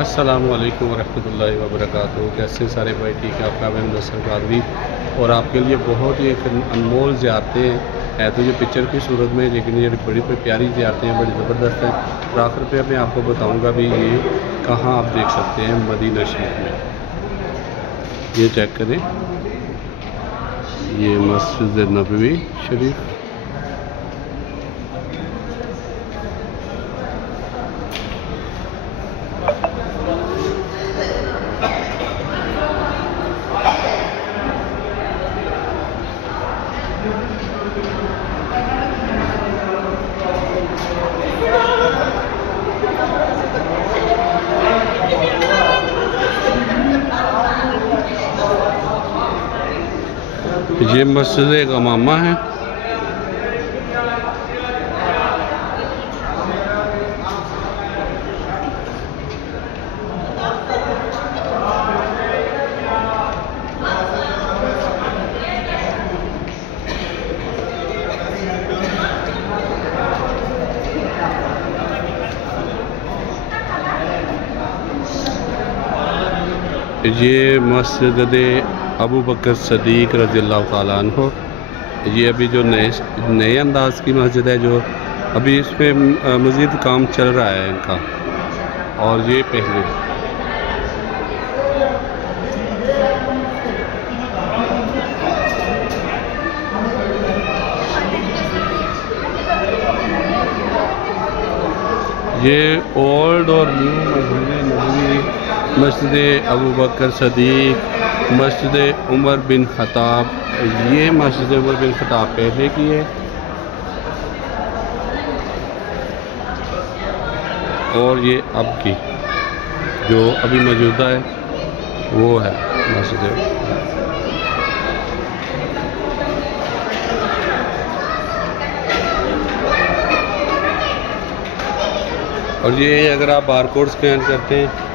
अस्सलामुअलैकुम वरहमतुल्लाहि वबरकातुहू। कैसे सारे भाई ठीक है? आपका मैं मुदस्सिर कादरी और आपके लिए बहुत ही एक अनमोल ज़ियारतें हैं तो ये पिक्चर की सूरत में, लेकिन ये बड़ी प्यारी ज़ियारतें हैं, बड़ी ज़बरदस्त हैं। और आखिर पे मैं आपको बताऊंगा भी ये कहाँ आप देख सकते हैं मदीना शरीफ में। ये चेक करें, ये मस्जिद नबवी शरीफ। ये मस्जिद गमामा है। ये मस्जिद अबू बकर सदीक रज़ियल्लाहु ताला अन्हु। ये अभी जो नए अंदाज की मस्जिद है, जो अभी इस पर मज़ीद काम चल रहा है इनका। और ये पहले ये ओल्ड और न्यू मस्जिद नबवी, मस्जिद अबू बकर सदीक, मस्जिद उमर बिन खताब। ये मस्जिद उमर बिन खताब पहले की है और ये अब की जो अभी मौजूदा है वो है मस्जिद। और ये अगर आप बारकोड स्कैन करते हैं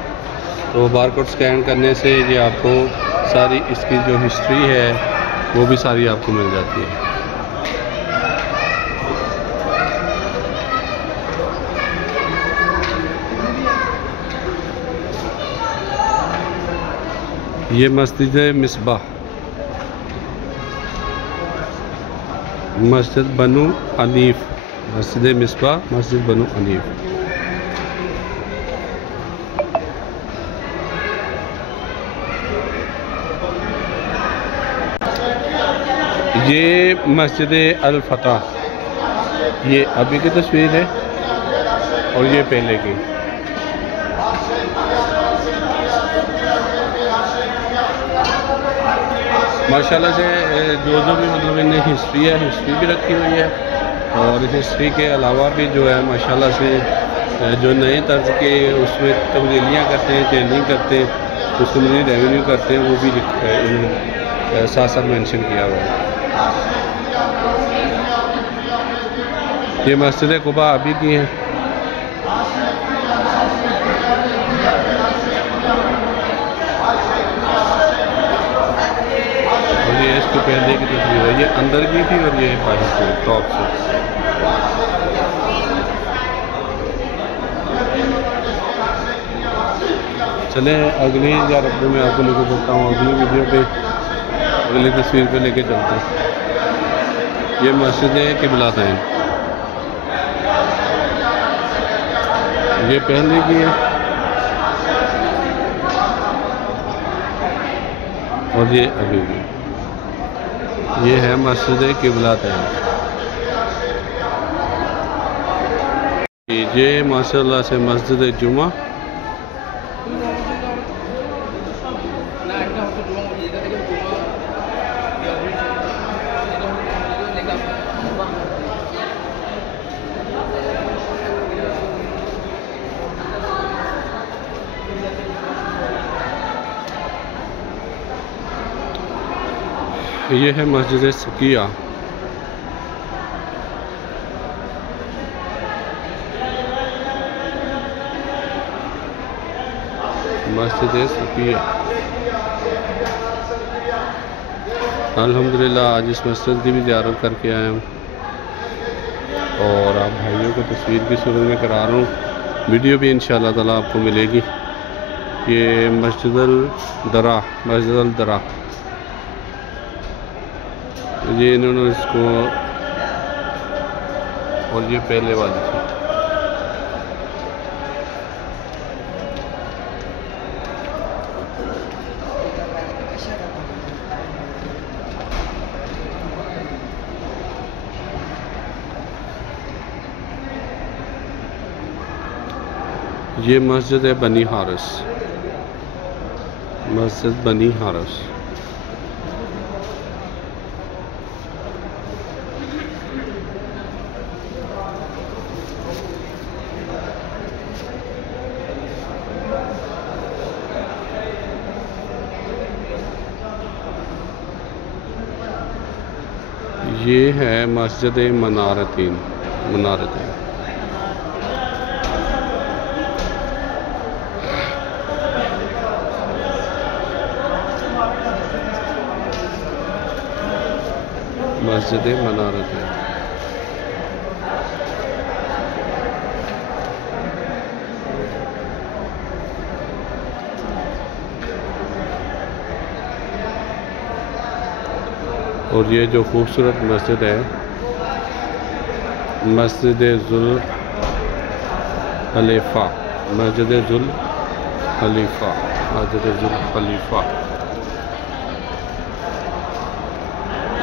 तो बारकोड स्कैन करने से ये आपको सारी इसकी जो हिस्ट्री है वो भी सारी आपको मिल जाती है। ये मस्जिद मिसबाह, मस्जिद बनु हनीफ, मस्जिद मिसबाह, मस्जिद बनु हनीफ। ये मस्जिद अल फतह, ये अभी की तस्वीर है और ये पहले की। माशाल्लाह से जो भी मतलब इनने हिस्ट्री है, हिस्ट्री भी रखी हुई है। और हिस्ट्री के अलावा भी जो है माशाल्लाह से जो नए तर्ज के उसमें तब्दीलियाँ करते हैं, चेंजिंग करते हैं, उसको मज़ीद रेवेन्यू करते हैं, वो भी साथ साथ मेंशन किया हुआ है। ये मस्जिद कुबा अभी की है। और ये इसके पहले की तस्वीर है, ये अंदर की थी और ये बाहर से टॉप से। चले अगली ज़ियारत में मैं आपको लेके चलता हूँ, अगली वीडियो पे अगली तस्वीर पे लेके चलता हूँ। ये मस्जिद क़िबलातैन, ये पहले की है और ये अभी की। ये है मस्जिद क़िबलातैन। ये माशाल्लाह से मस्जिद जुमा। ये है मस्जिद सकिया। मस्जिद सकिया अल्हम्दुलिल्लाह आज इस मस्जिद की भी ज़ियारत करके आया हूँ और आप भाइयों को तस्वीर की सूरत में करा रहा हूँ। वीडियो भी इंशाअल्लाह ताला आपको मिलेगी। ये मस्जिदुल दरा, मस्जिदुल दरा, ये इन्होंने इसको, और ये पहले वाली थी। ये मस्जिद है बनी हारिस, मस्जिद बनी हारिस। ये है मस्जिद मनारतीन, मनारतीन। मस्जिद मनारतीन। और ये जो खूबसूरत मस्जिद है, मस्जिद जुल खलीफा, मस्जिद जुल खलीफा, मस्जिद जुल खलीफा।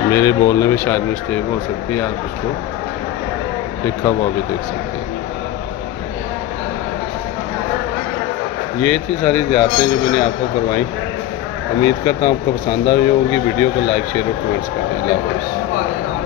मेरे बोलने में शायद मिस्टेक हो सकती है, आप उसको लिखा हुआ भी देख सकते हैं। ये थी सारी ज़ियारतें जो मैंने आपको करवाई। उम्मीद करता हूँ आपको पसंद आई होगी। वीडियो को लाइक, शेयर और कमेंट्स करें। अल्लाह हाफ़िज़।